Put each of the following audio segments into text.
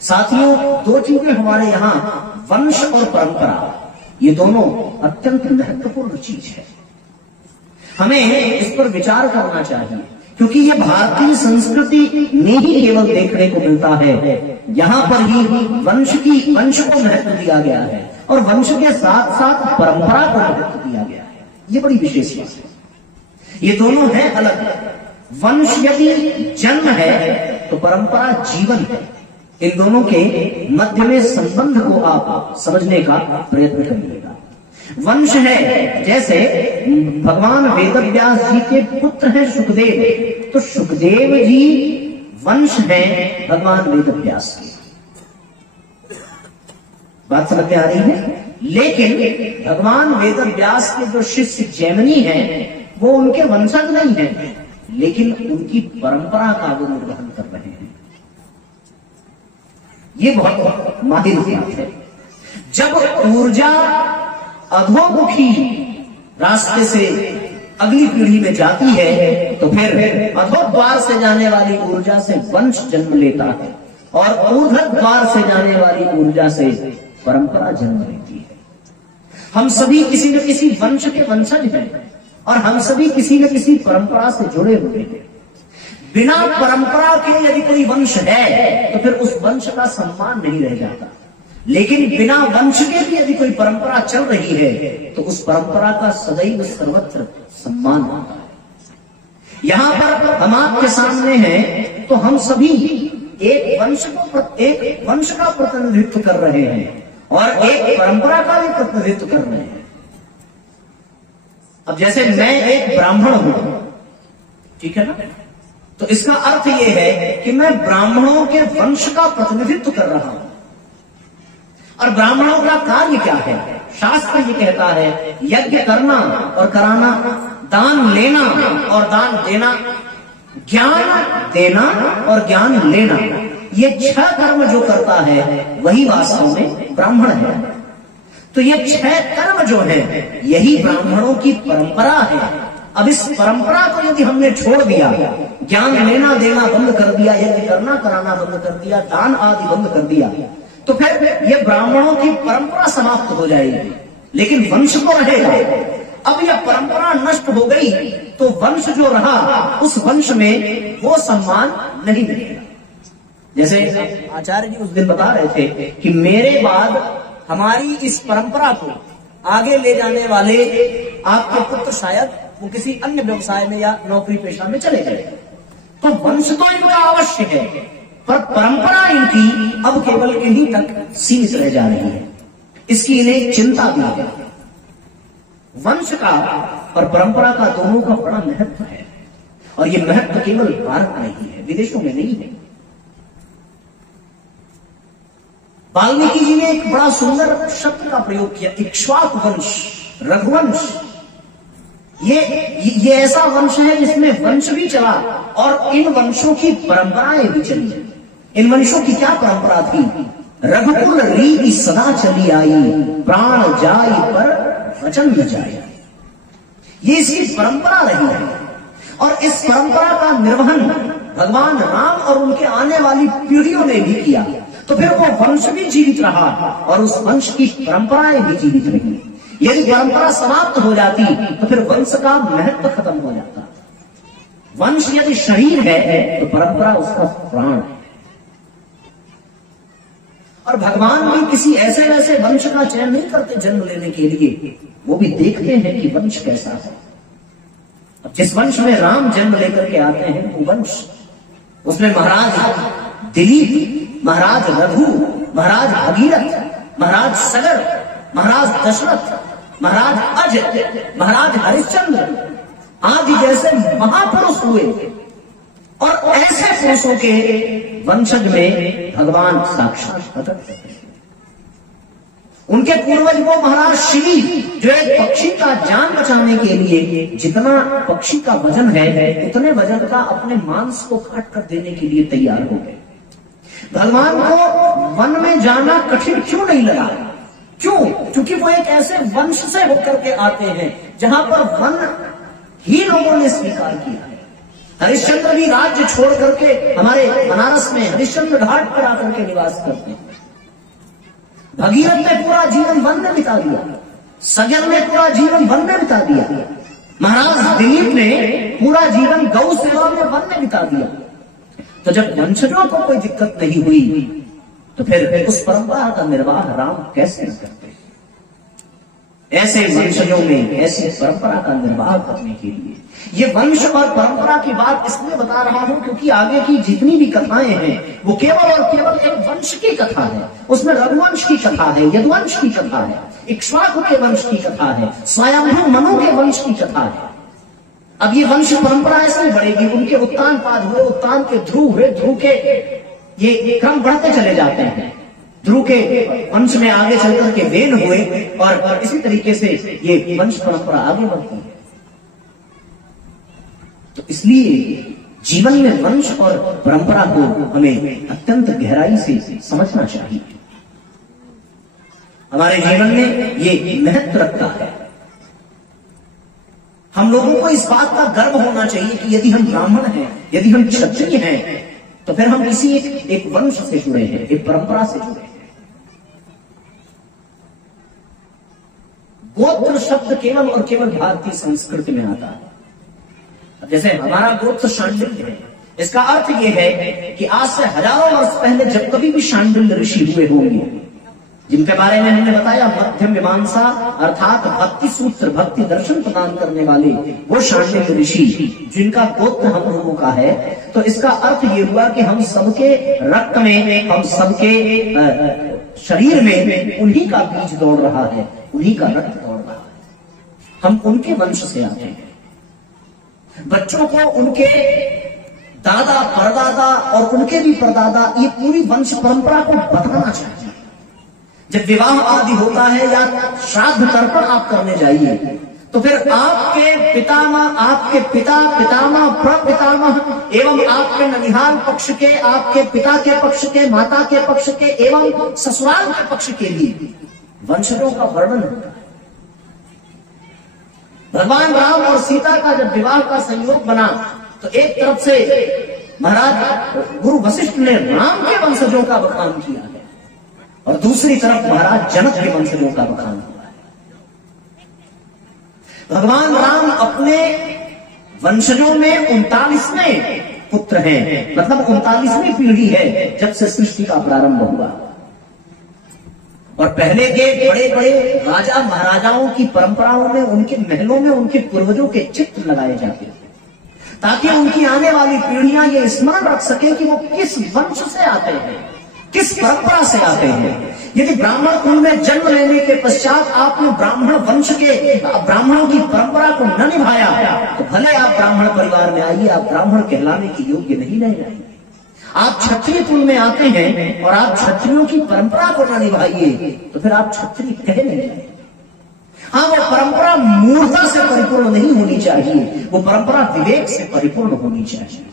साथियों, दो चीजें हमारे यहाँ, वंश और परंपरा, ये दोनों अत्यंत महत्वपूर्ण चीज है। हमें इस पर विचार करना चाहिए, क्योंकि ये भारतीय संस्कृति में ही केवल देखने को मिलता है। यहाँ पर ही वंश को महत्व दिया गया है और वंश के साथ साथ परंपरा को महत्व दिया गया है। ये बड़ी विशेष बात है। ये दोनों हैं अलग। वंश यदि जन्म है तो परंपरा जीवन है। इन दोनों के मध्य में संबंध को आप समझने का प्रयत्न करिएगा। वंश है, जैसे भगवान वेदव्यास जी के पुत्र हैं सुखदेव, तो सुखदेव जी वंश हैं भगवान वेदव्यास के। बात समझ में आ रही है? लेकिन भगवान वेदव्यास के जो शिष्य जैमिनी हैं, वो उनके वंशज नहीं हैं, लेकिन उनकी परंपरा का वो निर्वहन कर रहे हैं। ये बहुत माहिर बात है। जब ऊर्जा अधोमुखी रास्ते से अगली पीढ़ी में जाती है, तो फिर अधोद्वार से जाने वाली ऊर्जा से वंश जन्म लेता है और ऊर्ध्वद्वार से जाने वाली ऊर्जा से परंपरा जन्म लेती है। हम सभी किसी न किसी वंश के वंशज हैं और हम सभी किसी न किसी परंपरा से जुड़े हुए हैं। बिना परंपरा के यदि कोई वंश है तो फिर उस वंश का सम्मान नहीं रह जाता, लेकिन बिना वंश के भी यदि कोई परंपरा चल रही है तो उस परंपरा का सदैव सर्वत्र सम्मान होता है। यहां पर हम आपके सामने हैं तो हम सभी एक वंश का प्रतिनिधित्व कर रहे हैं और एक परंपरा का भी प्रतिनिधित्व कर रहे हैं। अब जैसे मैं एक ब्राह्मण हूं, ठीक है ना, तो इसका अर्थ यह है कि मैं ब्राह्मणों के वंश का प्रतिनिधित्व कर रहा हूं। और ब्राह्मणों का कार्य क्या है? शास्त्र ये कहता है यज्ञ करना और कराना, दान लेना और दान देना, ज्ञान देना और ज्ञान लेना। ये 6 कर्म जो करता है वही वास्तव में ब्राह्मण है। तो ये 6 कर्म जो है यही ब्राह्मणों की परंपरा है। अब इस परंपरा को यदि हमने छोड़ दिया, ज्ञान लेना देना बंद कर दिया, यज्ञ करना कराना बंद कर दिया, दान आदि बंद कर दिया, तो फिर ये ब्राह्मणों की परंपरा समाप्त हो जाएगी, लेकिन वंश तो रहेगा। अब यह परंपरा नष्ट हो गई तो वंश जो रहा उस वंश में वो सम्मान नहीं मिलेगा। जैसे आचार्य जी उस दिन बता रहे थे कि मेरे बाद हमारी इस परंपरा को आगे ले जाने वाले आपके पुत्र शायद वो किसी अन्य व्यवसाय में या नौकरी पेशा में चले गए, तो वंश तो इनका अवश्य है, पर परंपरा इनकी अब केवल इन्हीं तक सीमित रह जा रही है। इसकी इन्हें चिंता भी है। वंश का और परंपरा का दोनों का बड़ा महत्व है और यह महत्व केवल भारत में ही है, विदेशों में नहीं है। वाल्मीकि जी ने एक बड़ा सुंदर शब्द का प्रयोग किया, इक्ष्वाकु वंश, रघुवंश। ये ऐसा वंश है जिसमें वंश भी चला और इन वंशों की परंपराएं भी चली। इन वंशों की क्या परंपरा थी? रघुकुल रीति सदा चली आई, प्राण जाई पर वचन न जाए। ये इसकी परंपरा रही है और इस परंपरा का निर्वहन भगवान राम और उनके आने वाली पीढ़ियों ने भी किया, तो फिर वो वंश भी जीवित रहा और उस वंश की परंपराएं भी जीवित रही। यदि परंपरा समाप्त हो जाती तो फिर वंश का महत्व खत्म हो जाता। वंश यदि शरीर है तो परंपरा उसका प्राण है। और भगवान भी किसी ऐसे वैसे वंश का चयन नहीं करते जन्म लेने के लिए, वो भी देखते हैं कि वंश कैसा है। अब जिस वंश में राम जन्म लेकर के आते हैं वो वंश, उसमें महाराज दिलीप, महाराज रघु, महाराज भगीरथ, महाराज सगर, महाराज दशरथ, महाराज अज, महाराज हरिश्चंद्र आदि जैसे महापुरुष हुए और ऐसे पुरुषों के वंशज में भगवान साक्षात प्रकट होते हैं। उनके पूर्वज वो महाराज शिवी, जो एक पक्षी का जान बचाने के लिए जितना पक्षी का वजन है उतने वजन का अपने मांस को काट कर देने के लिए तैयार हो गए। भगवान को वन में जाना कठिन क्यों नहीं लगा? क्यों? क्योंकि वो एक ऐसे वंश से होकर के आते हैं जहां पर वन ही लोगों ने स्वीकार किया है। हरिश्चंद्र भी राज्य छोड़ करके हमारे बनारस में हरिश्चंद्र घाट पर आकर के निवास करते हैं। भगीरथ ने पूरा जीवन वन में बिता दिया, सगर ने पूरा जीवन वन में बिता दिया, महाराज दिलीप ने पूरा जीवन गौ सेवा में वन में बिता दिया। तो जब वंशजों को कोई दिक्कत नहीं हुई तो फिर उस परंपरा का निर्वाह राम कैसे करते? ऐसे वंशजों में ऐसी परंपरा का निर्वाह करने के लिए ये वंश और परंपरा की बात इसलिए बता रहा हूं क्योंकि आगे की जितनी भी कथाएं हैं वो केवल और केवल एक वंश की कथा है। उसमें रघुवंश की कथा है, यदुवंश की कथा है, इक्ष्वाकु के वंश की कथा है, स्वयंभू मनु के वंश की कथा है। अब ये वंश परंपरा ऐसे बढ़ेगी, उनके उत्तान पाद हुए, उत्तान के ध्रुव हुए, ध्रुव के ये क्रम बढ़ते चले जाते हैं। ध्रुव के वंश में आगे चलकर के वेन हुए और इसी तरीके से ये वंश परंपरा आगे बढ़ती है। तो इसलिए जीवन में वंश और परंपरा को हमें अत्यंत गहराई से समझना चाहिए। हमारे जीवन में ये महत्व रखता है। हम लोगों को इस बात का गर्व होना चाहिए कि यदि हम ब्राह्मण हैं, यदि हम क्षत्रिय हैं, तो फिर हम किसी एक वंश से जुड़े हैं, एक परंपरा से जुड़े हैं। गोत्र शब्द केवल और केवल भारतीय संस्कृति में आता है। जैसे हमारा गोत्र शांडिल्य है, इसका अर्थ यह है कि आज से हजारों वर्ष पहले जब कभी भी शांडिल्य ऋषि हुए होंगे, जिनके बारे में हमने बताया मध्य मीमांसा अर्थात भक्ति सूत्र, भक्ति दर्शन प्रदान करने वाले वो शांडिल्य ऋषि जिनका गोत्र हम लोगों का है, तो इसका अर्थ ये हुआ कि हम सबके रक्त में, हम सबके शरीर में उन्हीं का बीज दौड़ रहा है, उन्हीं का रक्त दौड़ रहा है। हम उनके वंश से आते हैं। बच्चों को उनके दादा परदादा और उनके भी परदादा ये पूरी वंश परंपरा को बताना चाहिए। जब विवाह आदि होता है या श्राद्ध तर्पण आप करने जाइए तो फिर आपके पितामह, आपके पिता, पितामह, प्रपितामह एवं आपके ननिहाल पक्ष के, आपके पिता के पक्ष के, माता के पक्ष के एवं ससुराल के पक्ष के लिए वंशजों का वर्णन होता है। भगवान राम और सीता का जब विवाह का संयोग बना तो एक तरफ से महाराज गुरु वशिष्ठ ने राम के वंशजों का बखान किया है और दूसरी तरफ महाराज जनक के वंशजों का बखान हुआ है। भगवान राम अपने वंशजों में 39वें पुत्र हैं, मतलब 39वीं पीढ़ी है जब से सृष्टि का प्रारंभ हुआ। और पहले के बड़े बड़े राजा महाराजाओं की परंपराओं में, उनके महलों में उनके पूर्वजों के चित्र लगाए जाते थे ताकि उनकी आने वाली पीढ़ियां ये स्मरण रख सके कि वो किस वंश से आते हैं, किस परंपरा से आते हैं। यदि ब्राह्मण कुल में जन्म लेने के पश्चात आपने ब्राह्मण वंश के, ब्राह्मणों की परंपरा को न निभाया तो भले आप ब्राह्मण परिवार में आइए, आप ब्राह्मण कहलाने के योग्य नहीं रह जाएंगे। आप क्षत्रिय कुल में आते हैं और आप क्षत्रियों की परंपरा को न निभाइए तो फिर आप क्षत्रिय कहे नहीं जाएंगे। हाँ, वो परंपरा मूर्खता से परिपूर्ण नहीं होनी चाहिए, वो परंपरा विवेक से परिपूर्ण होनी चाहिए।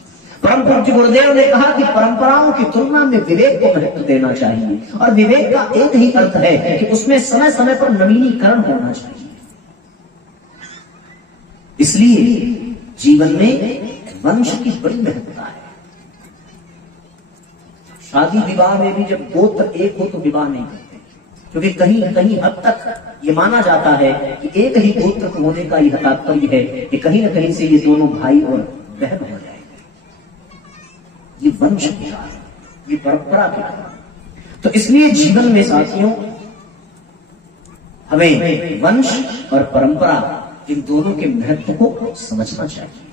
परम पूज्य गुरुदेव ने कहा कि परंपराओं की तुलना में विवेक को महत्व देना चाहिए और विवेक का एक ही अर्थ है कि उसमें समय समय पर नवीनीकरण होना चाहिए। इसलिए जीवन में वंश की बड़ी महत्वता है। शादी विवाह में भी जब गोत्र एक हो तो विवाह नहीं करते, क्योंकि कहीं न कहीं हद तक ये माना जाता है कि एक ही गोत्र होने का यह तात्पर्य है कि कहीं न कहीं से ये दोनों भाई और बहन हो जाएंगे। ये वंश की बात है, ये परंपरा की बात है। तो इसलिए जीवन में साथियों हमें वंश और परंपरा इन दोनों के महत्व को समझना चाहिए।